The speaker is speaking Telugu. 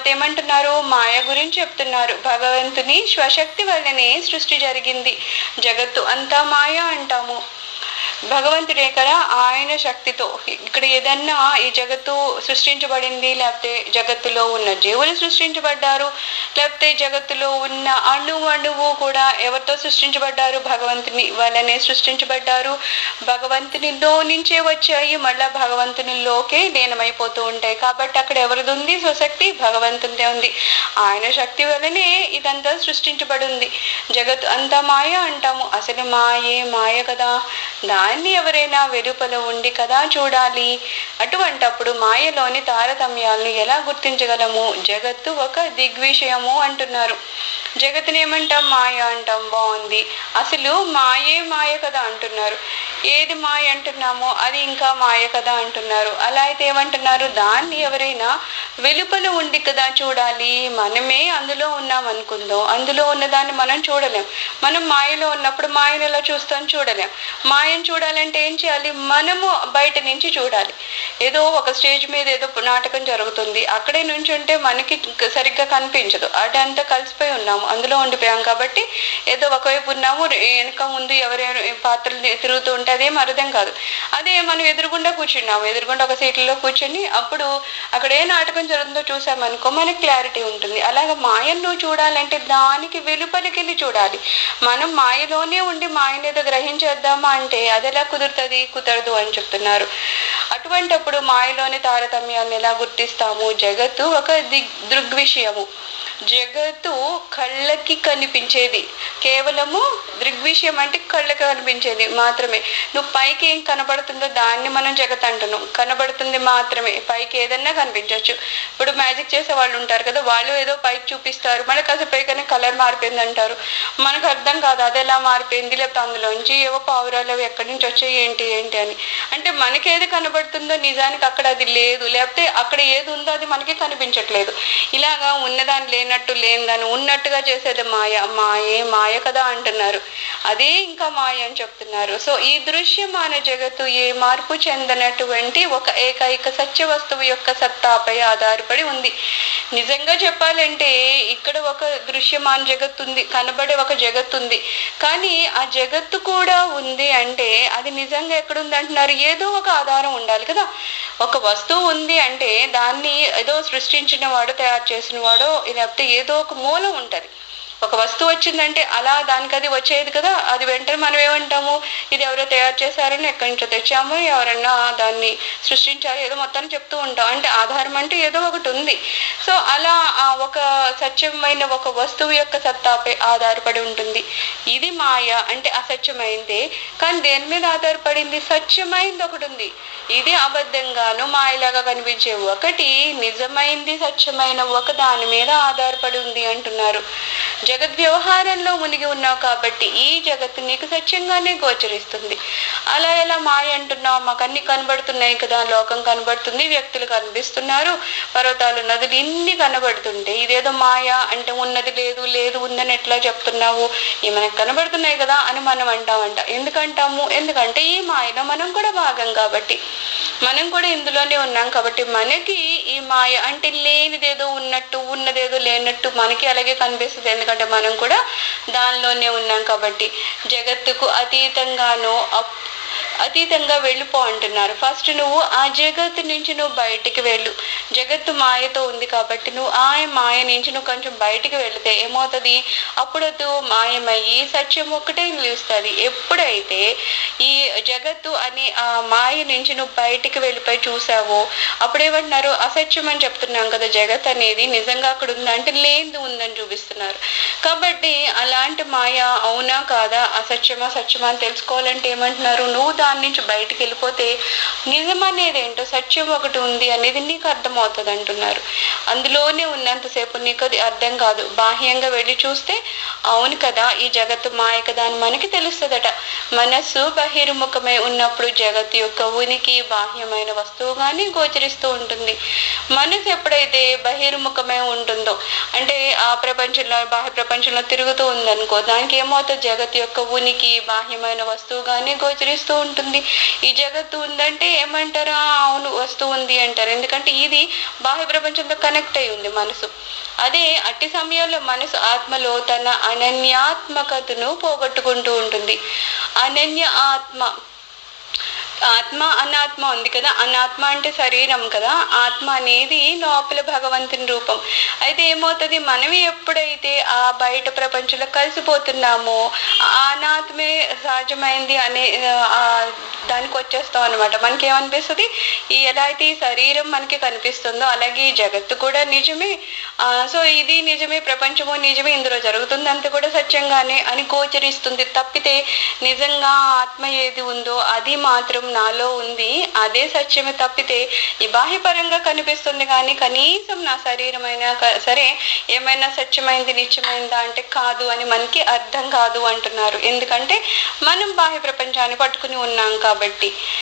తర్వాత ఏమంటున్నారు, మాయ గురించి చెప్తున్నారు. భగవంతుని స్వశక్తి వల్లనే సృష్టి జరిగింది, జగత్తు అంతా మాయ అంటాము. భగవంతుడే కదా ఆయన శక్తితో ఇక్కడ ఏదన్నా ఈ జగత్తు సృష్టించబడింది, లేకపోతే జగత్తులో ఉన్న జీవులు సృష్టించబడ్డారు, లేకపోతే జగత్తులో ఉన్న అణువు కూడా ఎవరితో సృష్టించబడ్డారు, భగవంతుని వల్లనే సృష్టించబడ్డారు. భగవంతునిలో నుంచే వచ్చాయి, మళ్ళా భగవంతునిలోకే లీనమైపోతూ ఉంటాయి. కాబట్టి అక్కడ ఎవరిది ఉంది స్వశక్తి, భగవంతునిదే ఉంది. ఆయన శక్తి వల్లనే ఇదంతా సృష్టించబడి ఉంది. జగత్తు అంతా మాయ అంటాము, అసలు మాయే మాయ కదా, దాన్ని ఎవరైనా వెలుపల ఉండి కదా చూడాలి. అటువంటప్పుడు మాయలోని తారతమ్యాలను ఎలా గుర్తించగలము? జగత్తు ఒక దిగ్విషయము అంటున్నారు. జగత్తుని ఏమంటాం, మాయ అంటాం. బాగుంది, అసలు మాయే మాయ కదా అంటున్నారు. ఏది మాయ అంటున్నామో అది ఇంకా మాయ కదా అంటున్నారు. అలా అయితే ఏమంటున్నారు, దాన్ని ఎవరైనా వెలుపల ఉండి కదా చూడాలి. మనమే అందులో ఉన్నాం అనుకుందాం, అందులో ఉన్నదాన్ని మనం చూడలేం. మనం మాయలో ఉన్నప్పుడు మాయను ఎలా చూస్తాం, చూడలేం. మాయను చూడాలంటే ఏం చేయాలి, మనము బయట నుంచి చూడాలి. ఏదో ఒక స్టేజ్ మీద ఏదో నాటకం జరుగుతుంది, అక్కడే నుంచి ఉంటే మనకి సరిగ్గా కనిపించదు, అదంతా కలిసిపోయి ఉన్నాము, అందులో ఉండిపోయాం. కాబట్టి ఏదో ఒకవైపు ఉన్నాము, వెనక ముందు ఎవరెవరు పాత్రలు తిరుగుతూ ఉంటే అదేం అర్థం కాదు. అదే మనం ఎదురుగుండా కూర్చున్నాము, ఎదురుగుండా ఒక సీట్లో కూర్చొని అప్పుడు అక్కడ ఏ నాటకం జరుగుతుందో చూసామనుకో మనకి క్లారిటీ ఉంటుంది. అలాగే మాయను చూడాలంటే దానికి వెలుపలికి వెళ్ళి చూడాలి. మనం మాయలోనే ఉండి మాయను ఏదో గ్రహించేద్దామా అంటే అది ఎలా కుదురుతుంది, కుదరదు అని చెప్తున్నారు. అటువంటప్పుడు మాయలోని తారతమ్యాన్ని ఎలా గుర్తిస్తాము? జగత్తు ఒక దృగ్విషయము. జగత్తు కళ్ళకి కనిపించేది, కేవలము దృగ్విషయం అంటే కళ్ళకి కనిపించేది మాత్రమే. నువ్వు పైకి ఏం కనబడుతుందో దాన్ని మనం జగత్ అంటున్నాం, కనబడుతుంది మాత్రమే. పైకి ఏదన్నా కనిపించవచ్చు. ఇప్పుడు మ్యాజిక్ చేసే వాళ్ళు ఉంటారు కదా, వాళ్ళు ఏదో పైకి చూపిస్తారు, మళ్ళీ కాసేపు పైకనే కలర్ మారిపోయింది అంటారు. మనకు అర్థం కాదు అది ఎలా మారిపోయింది, లేకపోతే అందులోంచి ఏవో పావురాలు అవి ఎక్కడి నుంచి వచ్చాయి ఏంటి అని. అంటే మనకేది కనబడుతుందో నిజానికి అక్కడ అది లేదు, లేకపోతే అక్కడ ఏది ఉందో అది మనకి కనిపించట్లేదు. ఇలాగా ఉన్నదాన్ని లేనట్టు, లేని దాన్ని ఉన్నట్టుగా చేసేది మాయ. మాయే మాయ కదా అంటున్నారు, అదే ఇంకా మాయ అని చెప్తున్నారు. సో ఈ దృశ్యమాన జగత్తు ఏ మార్పు చెందనటువంటి ఒక ఏకైక సత్య వస్తువు యొక్క సత్తాపై ఆధారపడి ఉంది. నిజంగా చెప్పాలంటే ఇక్కడ ఒక దృశ్యమాన జగత్తు ఉంది, కనబడే ఒక జగత్తు ఉంది. కానీ ఆ జగత్తు కూడా ఉంది అంటే అది నిజంగా ఎక్కడుంది అంటున్నారు, ఏదో ఒక ఆధారం ఉండాలి కదా. ఒక వస్తువు ఉంది అంటే దాన్ని ఏదో సృష్టించిన వాడు, తయారు చేసిన వాడో, లేకపోతే ఏదో ఒక మూలం ఉంటది. ఒక వస్తువు వచ్చిందంటే అలా దానికి అది వచ్చేది కదా, అది వెంటనే మనం ఏమంటాము, ఇది ఎవరో తయారు చేశారని, ఎక్కడి నుంచో తెచ్చాము, ఎవరన్నా దాన్ని సృష్టించారు, ఏదో మొత్తాన్ని చెప్తూ ఉంటాం. అంటే ఆధారం అంటే ఏదో ఒకటి ఉంది. సో అలా ఒక సత్యమైన ఒక వస్తువు యొక్క సత్తాపై ఆధారపడి ఉంటుంది. ఇది మాయ అంటే అసత్యమైందే, కానీ దేని మీద ఆధారపడింది, సత్యమైంది ఒకటి ఉంది. ఇది అబద్ధంగాను మాయలాగా కనిపించే ఒకటి నిజమైంది, సత్యమైన ఒక దాని మీద ఆధారపడి ఉంది అంటున్నారు. జగత్ వ్యవహారంలో మునిగి ఉన్నావు కాబట్టి ఈ జగత్తు నీకు సత్యంగానే గోచరిస్తుంది. అలా ఎలా మాయ అంటున్నావు, మాకు అన్ని కనబడుతున్నాయి కదా, లోకం కనబడుతుంది, వ్యక్తులు కనిపిస్తున్నారు, పర్వతాలు నదులు ఇన్ని కనబడుతుంటే ఇదేదో మాయ అంటే ఉన్నది లేదు, లేదు ఉందని ఎట్లా చెప్తున్నావు, ఇవి మనకు కనబడుతున్నాయి కదా అని మనం అంటామంట. ఎందుకంటాము, ఎందుకంటే ఈ మాయలో మనం కూడా భాగం కాబట్టి, మనం కూడా ఇందులోనే ఉన్నాం కాబట్టి మనకి ఈ మాయ అంటే లేనిదేదో ఉన్నట్టు, ఉన్నదేదో లేనట్టు మనకి అలాగే కనిపిస్తుంది. ఎందుకంటే మనం కూడా దానిలోనే ఉన్నాం కాబట్టి. జగత్తుకు అతీతంగా వెళ్ళిపో అంటున్నారు. ఫస్ట్ నువ్వు ఆ జగత్తు నుంచి నువ్వు బయటికి వెళ్ళు. జగత్తు మాయతో ఉంది కాబట్టి నువ్వు ఆ మాయ నుంచి నువ్వు కొంచెం బయటికి వెళితే ఏమవుతుంది, అప్పుడు మాయమయ్యి సత్యం ఒక్కటే నిలుస్తుంది. ఎప్పుడైతే ఈ జగత్తు అని ఆ మాయ నుంచి నువ్వు బయటికి వెళ్ళిపోయి చూసావో అప్పుడేమంటున్నారు, అసత్యం అని చెప్తున్నాం కదా. జగత్ అనేది నిజంగా అక్కడ ఉందా అంటే లేదు, ఉందని చూపిస్తున్నారు. కాబట్టి అలాంటి మాయ అవునా కాదా, అసత్యమా సత్యమా అని తెలుసుకోవాలంటే ఏమంటున్నారు, నువ్వు దాని నుంచి బయటికి వెళ్ళిపోతే నిజం అనేది ఏంటో, సత్యం ఒకటి ఉంది అనేది నీకు అర్థమవుతుంది అంటున్నారు. అందులోనే ఉన్నంతసేపు నీకు అది అర్థం కాదు. బాహ్యంగా వెళ్ళి చూస్తే అవును కదా ఈ జగత్తు మాయ కదా అని మనకి తెలుస్తుందట. మనస్సు బహిర్ముఖమై ఉన్నప్పుడు జగత్తు యొక్క ఉనికి బాహ్యమైన వస్తువుగానే గోచరిస్తూ ఉంటుంది. మనసు ఎప్పుడైతే బహిర్ముఖమై ఉంటుందో అంటే ఆ ప్రపంచంలో, బాహ్య ప్రపంచంలో తిరుగుతూ ఉందనుకో, దానికి ఏమవుతుంది, జగత్తు యొక్క ఉనికి బాహ్యమైన వస్తువుగానే గోచరిస్తూ ఉంటుంది. ఉంటుంది. ఈ జగత్తు ఉందంటే ఏమంటారు? అవును, వస్తువు ఉంది అంటారు. ఎందుకంటే ఇది బాహ్య ప్రపంచంతో కనెక్ట్ అయి ఉంది మనసు. అదే అట్టి సమయంలో మనసు ఆత్మలో తన అనన్యాత్మకతను పోగొట్టుకుంటూ ఉంటుంది. అనన్య ఆత్మ, ఆత్మ అనాత్మ ఉంది కదా. అనాత్మ అంటే శరీరం కదా, ఆత్మ అనేది లోపల భగవంతుని రూపం. అయితే ఏమవుతుంది, మనం ఎప్పుడైతే ఆ బయట ప్రపంచంలో కలిసిపోతున్నామో అనాత్మే సహజమైంది అనే దానికి వచ్చేస్తాం అనమాట. మనకి ఏమనిపిస్తుంది, ఎలా అయితే ఈ శరీరం మనకి కనిపిస్తుందో అలాగే ఈ జగత్తు కూడా నిజమే, సో ఇది నిజమే, ప్రపంచము నిజమే, ఇందులో జరుగుతుందంతా కూడా సత్యంగానే అని గోచరిస్తుంది. తప్పితే నిజంగా ఆత్మ ఏది ఉందో అది మాత్రం నాలో ఉంది, అదే సత్యమే. తప్పితే ఈ బాహ్యపరంగా కనిపిస్తుంది కానీ కనీసం నా శరీరం అయినా సరే ఏమైనా సత్యమైంది నిత్యమైందా అంటే కాదు అని మనకి అర్థం కాదు అంటున్నారు. ఎందుకంటే మనం బాహ్య ప్రపంచాన్ని పట్టుకుని ఉన్నాం కాబట్టి.